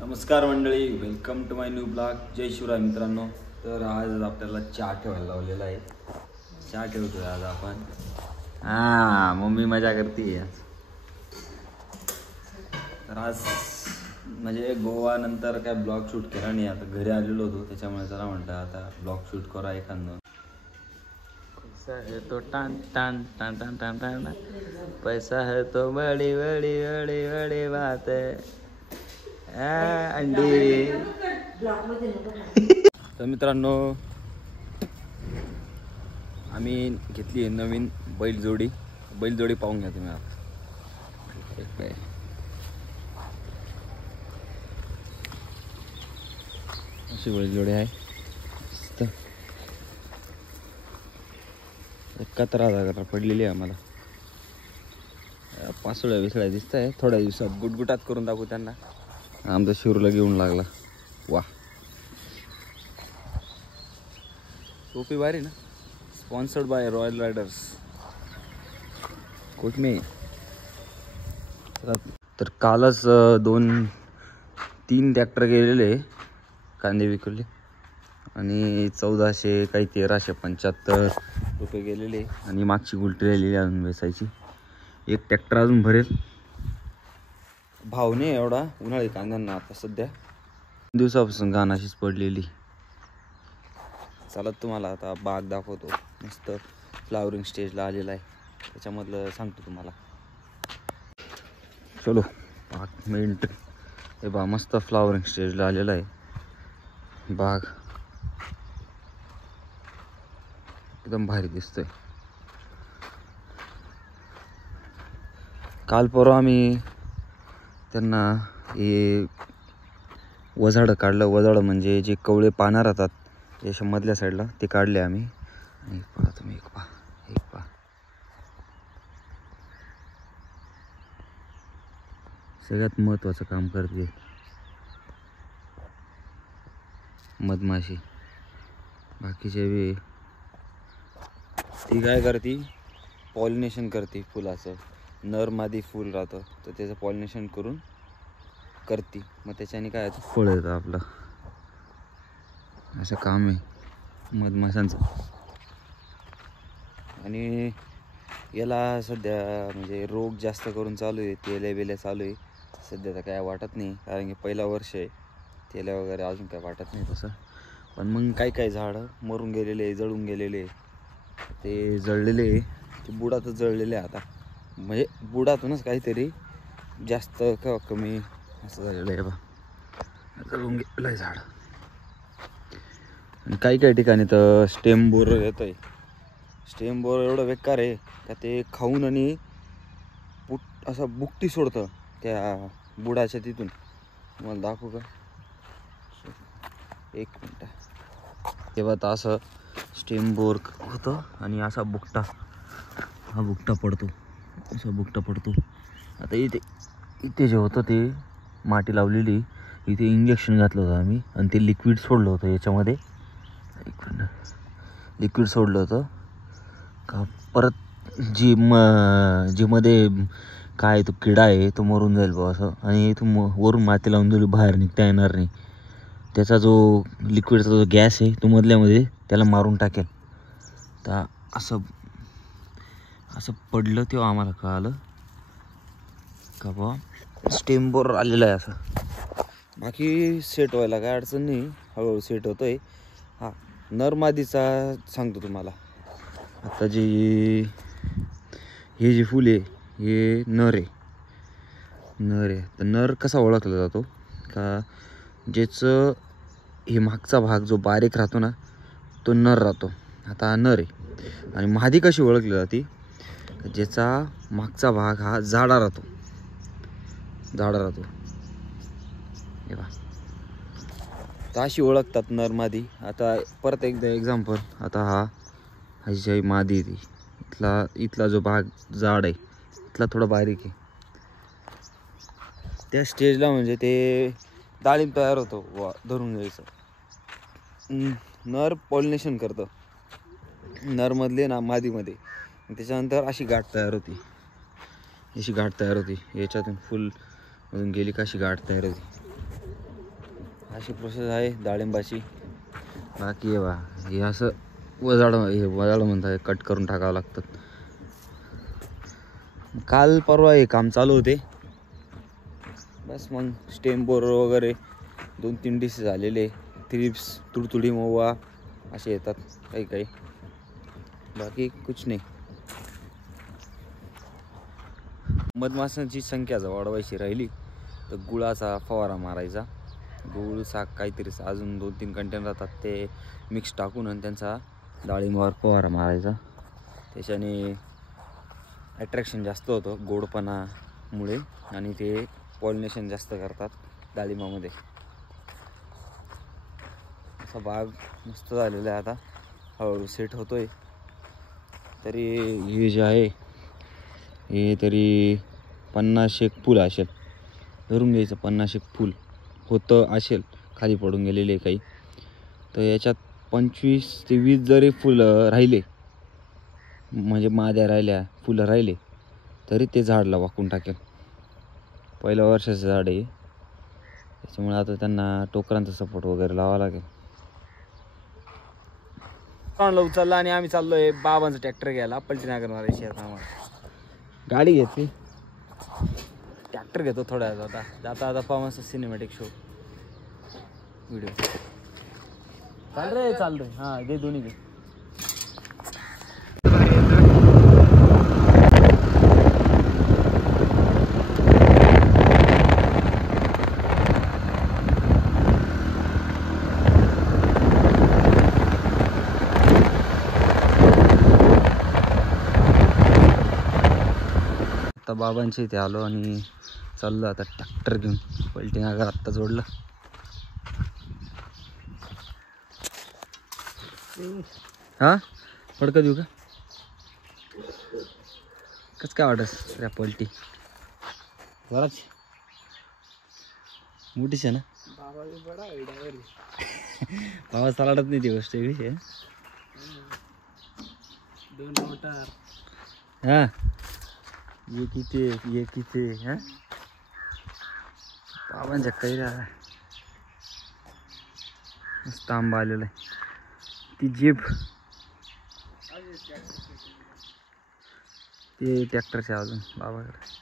नमस्कार मंडळी, welcome to my new blog. जय शिवराय मित्रांनो. तर आज आपल्याला चहा ठेवायला लावलेला आहे. चहा ठेवतोय आज आपण. मम्मी मजा करते आज. तर आज म्हणजे गोवा नंतर काय ब्लॉग शूट केला नाही. आता घरी आलेलो होतो त्याच्यामुळे जरा म्हणतं आता ब्लॉग शूट करा एखादं. पैसा है तो टान टान टान टान टान टान, पैसा है तो बड़ी बड़ी बड़ी बड़ी बात है. अंडी. तर मित्रांनो, आम्ही घेतली आहे नवीन बैलजोडी. पाहून घ्या तुम्ही आता. अशी बैलजोडी आहे. 71,000 पडलेली आहे आम्हाला. पासोळ्या विसळ्या दिसत आहे. थोड्या दिवसात गुटगुटात करून दाखवू त्यांना. आमचा शिरूला घेऊन लागला. वा, टोपी भारी ना. स्पॉन्सर्ड बाय रॉयल रायडर्स कोकणे. तर कालच 2-3 ट्रॅक्टर गेलेले कांदे विकले आणि 1400 काही 1375 रुपये गेलेले. आणि मागची गुलटी राहिलेली अजून वेचायची. एक ट्रॅक्टर अजून भरेल. भाव नाही एवढा उन्हाळी कांद्यांना आता सध्या. दिवसापासून गाणाशीच पडलेली. चालत तुम्हाला आता बाग दाखवतो. मस्त फ्लावरिंग स्टेजला आलेला आहे. त्याच्यामधलं सांगतो तुम्हाला. चलो 5 मिनिट. हे बा मस्त फ्लावरिंग स्टेजला आलेला आहे बाग. एकदम भारी दिसतोय. काल परवा आम्ही त्यांना हे वझाडं काढलं. वझाडं म्हणजे जे कवळे पानं राहतात याच्या मधल्या साईडला ते काढले आम्ही. एक पहा तुम्ही, एक पहा. सगळ्यात महत्त्वाचं काम करते मधमाशी. बाकीचे बी ती काय करते, पॉलिनेशन करते फुलाचं. नर मादी फूल राहतं तर त्याचं पॉलिनेशन करून करते. मग त्याच्याने काय फळ येतं आपलं. असं काम आहे मधमाशांचं. आणि याला सध्या म्हणजे रोग जास्त करून चालू आहे. तेल्या चालू आहे सध्या. तर काय वाटत नाही कारण की पहिला वर्ष आहे. तेल्या वगैरे अजून काय वाटत नाही तसं. पण मग काही झाडं मरून गेलेले, जळून गेलेले. ते जळलेले ते बुडातच जळलेले आता. म्हणजे बुडातूनच काहीतरी जास्त किंवा कमी असं झालेलं आहे बा. जळून गेलेलं आहे झाड. आणि काही ठिकाणी तर स्टेम बोर येतं आहे. स्टेम बोर एवढं बेकार आहे का ते खाऊन आणि असं बुकटी सोडतं त्या बुडाच्या तिथून. तुम्हाला दाखवू का? एक मिनटं. तेव्हा तर असं स्टेम बोर होतं आणि असा बुकटा, हा बुकटा पडतो. असा बुकटा पडतो. आता इथे जे होतं ते माती लावलेली. इथे इंजेक्शन घातलं होतं आम्ही आणि ते लिक्विड सोडलं होतं याच्यामध्ये. लिक्विड सोडलं होतं का परत जी मध्ये काय तो किडा आहे तो मरून जाईल बा असं. आणि इथून वरून माती लावून दिली, बाहेर निघता येणार नाही. त्याचा जो लिक्विडचा जो गॅस आहे तो मधल्यामध्ये त्याला मारून टाकेल. तर असं पडलं तेव्हा आम्हाला कळालं का बा स्टेम बोर आलेला आहे असं. बाकी सेट व्हायला काय अडचण नाही, हळूहळू सेट होतं आहे. हां, नरमादीचा सांगतो तुम्हाला. आता हे जे फूल आहे हे नर आहे. तर नर कसा ओळखला जातो का, ज्याचं हे मागचा भाग जो बारीक राहतो ना तो नर राहतो. आता हा नर आहे. आणि मादी कशी ओळखली जाते, ज्याचा मागचा भाग हा जाडा राहतो. हे बघा, तर अशी ओळखतात नर मादी. आता परत एकदा एक्झाम्पल. आता हा जी मादी ती इथला जो भाग जाड आहे इथला थोडा बारीक आहे. त्या स्टेजला म्हणजे ते डाळिंब तयार होतो. वा, धरून घ्यायचं. नर पॉलिनेशन करतं नरमधले ना मादीमध्ये. त्याच्यानंतर अशी गाठ तयार होती. याच्यातून फुल मधून गेली का अशी गाठ तयार होती. अशी प्रोसेस आहे डाळिंबाची. बाकी आहे बा हे असं वजाड म्हणतात, कट करून टाकावं लागतं. काल परवा हे काम चालू होते बस. मग स्टेम बोर वगैरे 2-3 डिश झालेले. थ्रिप्स, तुडतुडी, मोवा असे येतात काही काही. बाकी कुछ नाही. मधमाशांची संख्या जर वाढवायची राहिली तर गुळाचा फवारा मारायचा. गूळ साग काहीतरी अजून 2-3 कंटेनर राहतात, ते मिक्स टाकून आणि त्यांचा डाळिंबावर फवारा मारायचा. त्याच्याने ॲट्रॅक्शन जास्त होतं गोडपणामुळे आणि ते पॉलिनेशन जास्त करतात डाळिंबामध्ये. असा बाग मस्त झालेला आहे. आता हळूहळू सेट होतोय. तरी हे जे आहे हे तरी 50-1 फूल असेल, धरून घ्यायचं. 50-1 फूल होतं असेल, खाली पडून गेलेले काही. तर याच्यात 25 ते 20 जरी फुलं राहिले, म्हणजे माद्या राहिल्या, फुलं राहिले, तरी ते झाडला वाकून टाकेल. पहिल्या वर्षाचं झाड आहे त्याच्यामुळे आता त्यांना टोकरांचा सपोर्ट वगैरे लावावा लागेल. उचलला आणि आम्ही चाललोय बाबांचा ट्रॅक्टर घ्यायला पलटीनागर मारायची शेतात. आम्हाला गाडी घेतली, ट्रॅक्टर घेतो थोड्या वेळात. आता आता पाहू सिनेमॅटिक शो व्हिडिओ चालतंय. हां दे दोन्ही दे. आता बाबांच्या इथे आलो आणि चाललो आता ट्रॅक्टर घेऊन पलटीनागर. आत्ता जोडलं. हां फडकं देऊ का? कसं काय वाटत रे पलटी? बराच मोठीच आहे ना. बाबा चालत नाही ती गोष्ट विषय. हां ये किती हां बाबांच्या कैऱ्या मस्त आंबा आलेला आहे. ती जीप ते ट्रॅक्टरचे अजून बाबाकडे.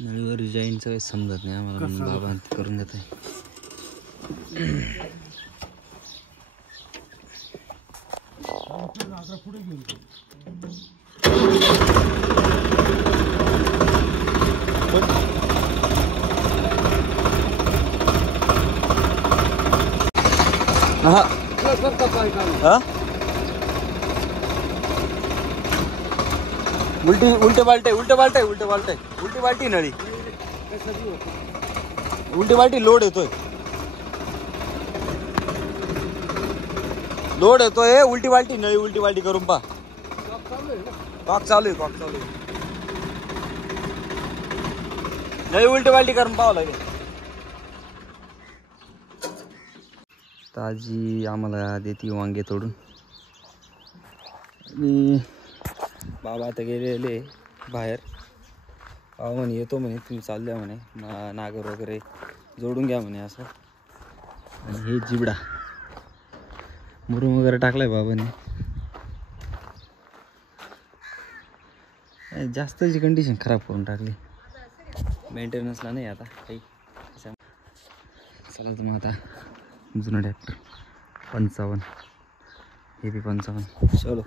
नळीवर जाईनचं काही समजत नाही आम्हाला, म्हणून बाबा करून देत आहे. उलटे बाल्टी नळी उलटी बाल्टी लोड येतोय उलटी बाल्टी नळी उलटी बाल्टी करून पा. कॉक चालू आहे नळी उलटी बाल्टी करून पाहावं लागेल. ताजी आम्हाला देते वांगे तोडून. आणि बाबा आता गेलेले बाहेर. बाबा म्हणे येतो म्हणे, तुम्ही चालल्या म्हणे नागर वगैरे जोडून घ्या म्हणे असं. आणि हे जिबडा मुरुम वगैरे टाकलाय बाबाने. जास्तची कंडिशन खराब करून टाकली, मेंटेनन्सला नाही आता काही. चला तर मग आता जुना ट्रॅक्टर 55 हे बी 55. चलो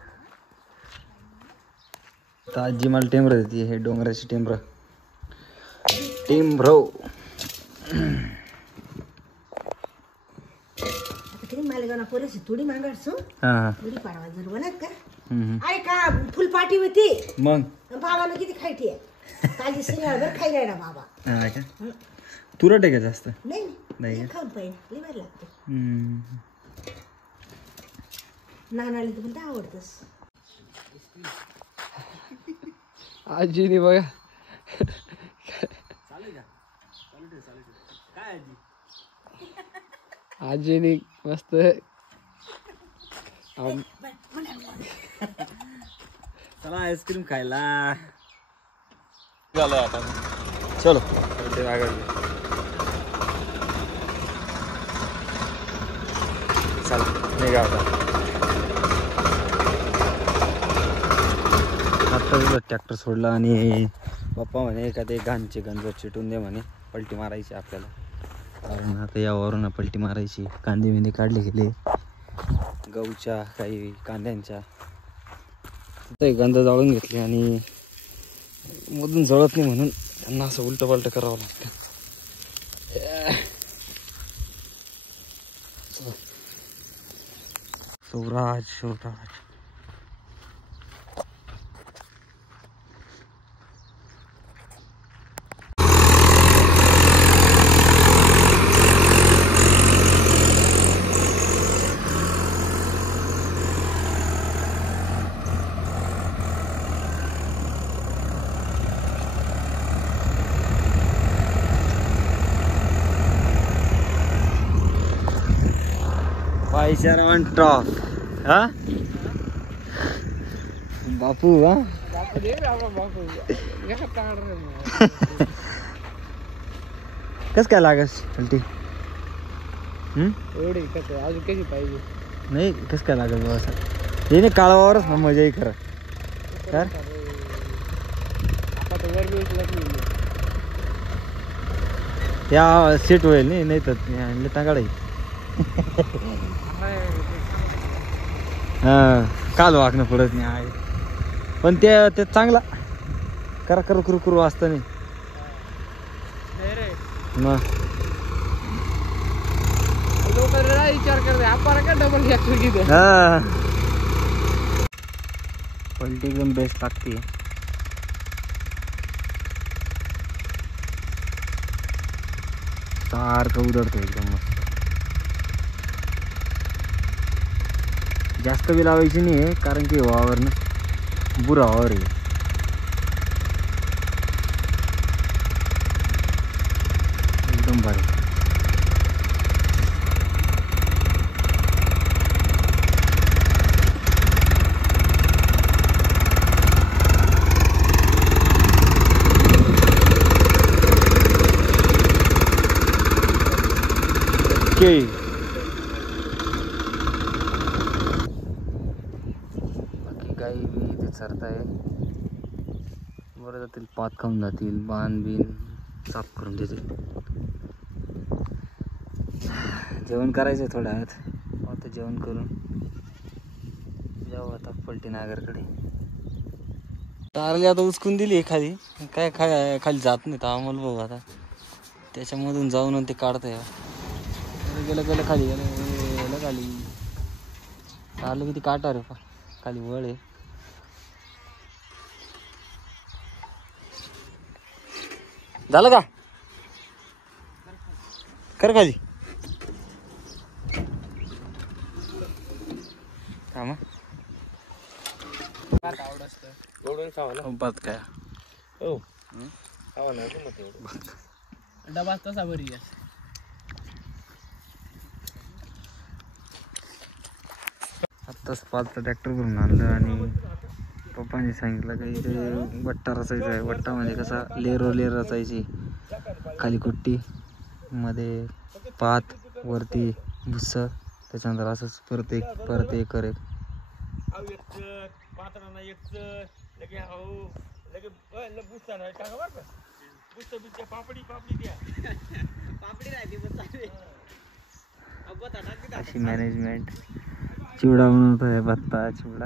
तर आजी मला टेंबर देते. हे डोंगराची टेंबर थोडी मागाडसो थोडी पाडवा जर बनत का अरे का फुलपाटी होती मग बाबाला किती खायची आहे ताजी सिंगावर खाई राहिला बाबा. हा का तुरट आहे का जास्त? नाही खाऊन पाहिजे लिव्हर लागते. नानाला तर पण आवडतस. आजीने बघा आजीने मस्त चला आईस्क्रीम खायला झालं आता. चलो चला निघा आता ट्रॅक्टर सोडला आणि पप्पा म्हणे का ते घाणचे गंज चिटून दे म्हणे, पलटी मारायची आपल्याला. कारण आता यावरून पलटी मारायची. कांदे बिंदे काढले गेले गहूच्या काही कांद्यांच्या, तिथे गंध जाळून घेतली आणि मधून जळत नाही म्हणून त्यांना असं उलट पालट करावं लागतं. शिवराज शिवराज पैशारावण टॉप. हा बापू हा कस काय लागस पलटी? एवढी अजून कशी पाहिजे नाही कस काय लागल बाबा असं हे नाही काळावरच ना मजा आहे खरं. तर त्या सेट होईल नाही तर आणले तांगाडाई. हा काल वागणं पडत नाही आहे पण ते चांगला करा करू करू करू असतं नाही मग विचार करते आपण का डबल ट्रॅक्टर घेते. हा पलटी एकदम बेस्ट लागते. सारखं उधळतो एकदम मस्त. जास्त बी लावायची नाही आहे कारण की वावर ना बुरा वावर आहे. एकदम भारी. बाकी गाई बी इथे चरताय. बरं जातील पात खाऊन जातील. बाण बिन साफ करून देतील. जेवण करायचं आहे थोड्या वेळात. आता जेवण करून जाऊ आता पलटी नागरकडे. टारली आता उचकून दिली एखादी काय खाली जात नाही तर आम्हाला बघू आता त्याच्यामधून जाऊन ते काढतंय. गेलं गेलं खाली गेलं खाली टारलं किती काटा रे पा खाली वळ आहे. झालं का कर खाली का मग बात काय हो डबा तसा बरी आत्ताच पाचचा ट्रॅक्टर भरून आणलं आणि पप्पाने सांगितलं का इथे वट्टा रचायचा आहे. वट्टा म्हणजे कसा लेर रचायची. खाली कुट्टी मध्ये पात वरती भुस्स त्याच्यानंतर असंच परत एक कर एक. अशी मॅनेजमेंट. चिवडा बनवत आहे भत्ता चिवडा.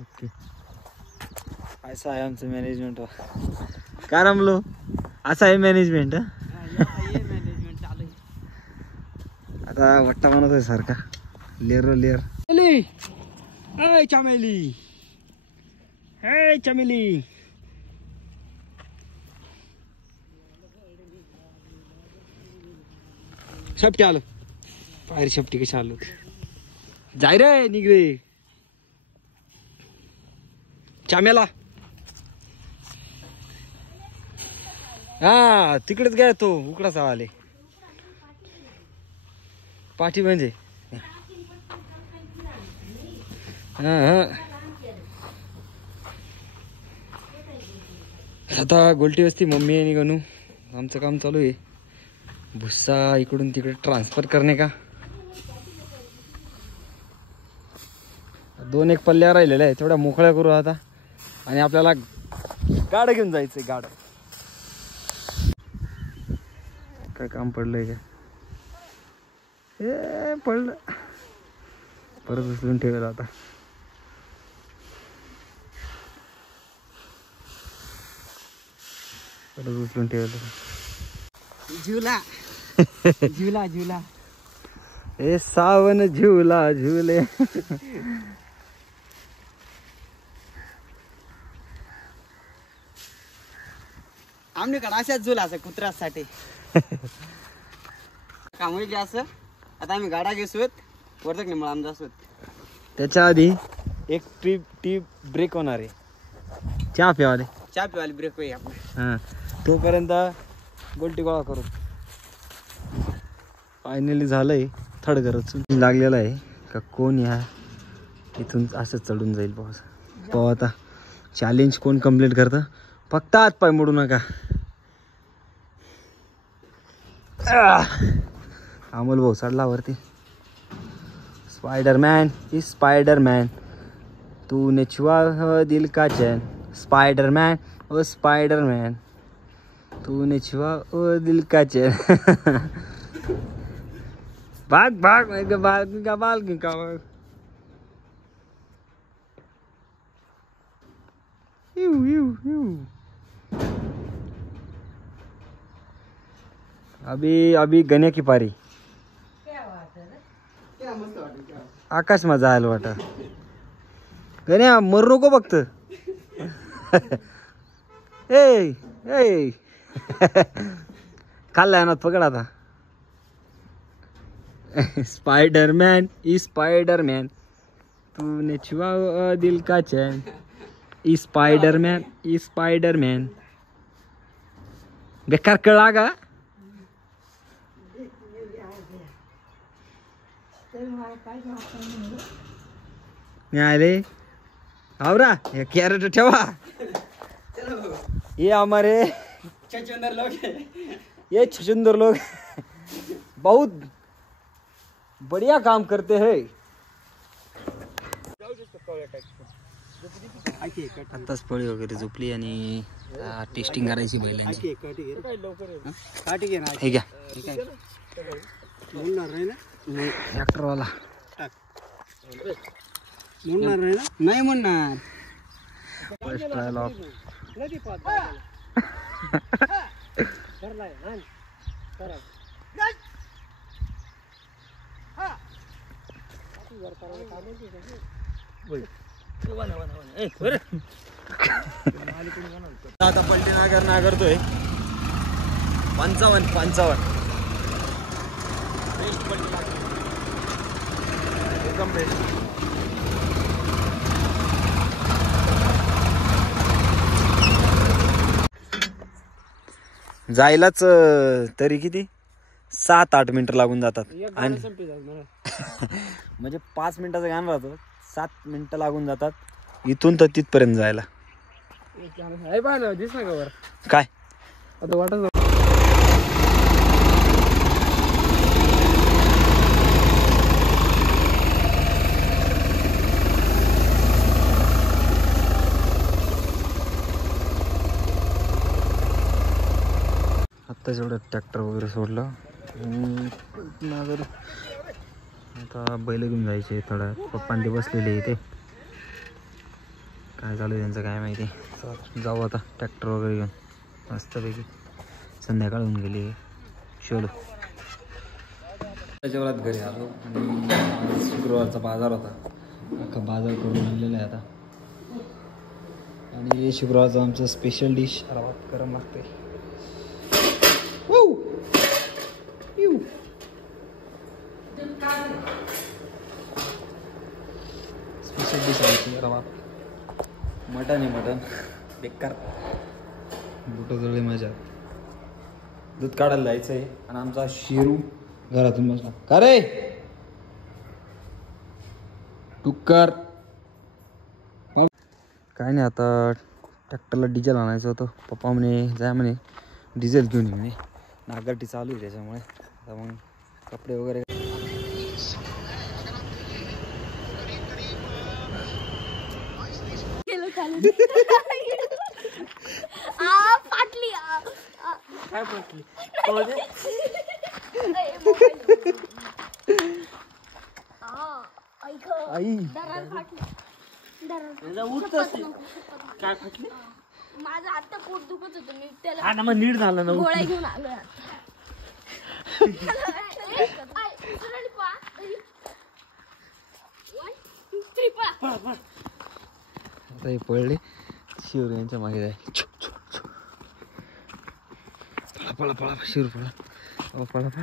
ओके असं आहे आमचं मॅनेजमेंट. काय रमलो असं आहे मॅनेजमेंट. आता वट्टा बनवत आहे सारखा लेर. हाय चमेली हाय चमेली. शेपटी आलं बाहेर. शेपटी कशी आलो जाय रे निघरे चाम्याला. हा तिकडेच काय तो उकडाच आले पाठी म्हणजे आता गोलटी वस्ती मम्मी आणि गणू आमचं काम चालू आहे भुस्सा इकडून तिकडे ट्रान्सफर करणे का 2-1 पल्ल्या राहिलेल्या आहे तेवढ्या मोकळ्या करू आता आणि आपल्याला गाडं घेऊन जायचंय गाडं काय काम पडलंय का हे पडलं परत उचलून ठेवलं आता परत उचलून ठेवलं झुला झुला झुला ए सावन झुला झुले आमच्याकडे अशाच झुला असं कुत्र्यासाठी काम होईल असं आता आम्ही गाडा घेसोत वरतक नाही मला आमचा असोत त्याच्या आधी एक टी ब्रेक होणार आहे चहा प्यावाले चहा पिवाली ब्रेक होई आपण हां तोपर्यंत गोलटी गोळा करू फायनली झालंय थर्ड गरज लागलेला आहे का कोण या इथून असं चढून जाईल पाऊस पाहू आता चॅलेंज कोण कम्प्लीट करतं फक्त हात पाय मोडू नका अमोल भाऊ चढला वरती स्पाइडरमैन इज स्पाइडरमैन तूने छुआ है दिल का चैन स्पाइडरमैन ओ स्पाइडरमैन तूने छुआ ओ दिल का चैन भाग भाग का बाल का अभी गण्या की पारी आकाश मा जायला वाटा गण्या मरू नको फक्त ए ए खाल्लाय ना पकड आता स्पाइडरमैन ई स्पाइडरमैन तूने छुआ दिल का चैन ई स्पाइडरमैन बेकार कळला का आले आवरा ये कैरेट ठेवा ये हमारे छचुंदर लोग ये छछुंदर लोग बहुत बढ़िया काम करते हैं आताच फळी वगैरे झोपली आणि टेस्टिंग करायची बैलांची हे घ्या ट्रॅक्टरवाला नाही म्हणणार फर्स्ट ट्रायल ऑफ आता पलटी नागरतोय 55 जायलाच तरी किती 7-8 मिनिटं लागून जातात आणि म्हणजे 5 मिनिटाचं गाणं राहतो 7 मिनिटं लागून जातात इथून तर तिथपर्यंत जायला काय आता वाटत आत्ता जेवढं ट्रॅक्टर वगैरे सोडलं नागर आता बैल घेऊन जायचे थोडा पप्पांनी बसलेले इथे काय चालू आहे त्यांचं काय माहिती जाऊ आता ट्रॅक्टर वगैरे घेऊन मस्तपैकी संध्याकाळ होऊन गेली चलो जेवढ्यात घरी आलो आणि शुक्रवारचा बाजार होता अख्खा बाजार करून आणलेला आहे आता आणि शुक्रवारचं आमचं स्पेशल डिश रवात गरम लागते स्पेशल डिश आहे रवात मटन आहे मटन बेकार बुटं जळले माझ्या दूध काढायला जायचं आहे आणि आमचा शेरू घरातून बसला. का रे टुक्कर? काय नाही, आता ट्रॅक्टरला डिझेल आणायचं होतं. पप्पा म्हणे जाय म्हणे डिझेल घेऊन ये म्हणे. नागाटी चालू आहे त्याच्यामुळे आता मग कपडे वगैरे. फाटली. काय फाटली? आई काय फाटली? माझं आता पोट दुखत होतं, मी त्याला हा ना, मग नीट झालं ना. गोळ्या घेऊन आलो. आता हे पळले शिवर यांच्या मागे जाय. पळा पळा पळा शिवर पळा. पळा पळा.